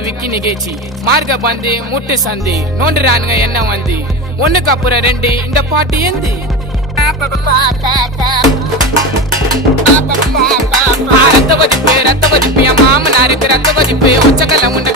விக்கி நிகழ்ச்சி மார்க்க பந்து முட்டு சந்து நோண்டுறானுங்க என்ன வந்து ஒண்ணுக்கு அப்புறம் ரெண்டு இந்த பாட்டு ஏந்து ரத்த வதிப்பு என் மாமனாருக்கு ரத்த வதிப்பு ஒச்சக்கல்ல உண்ட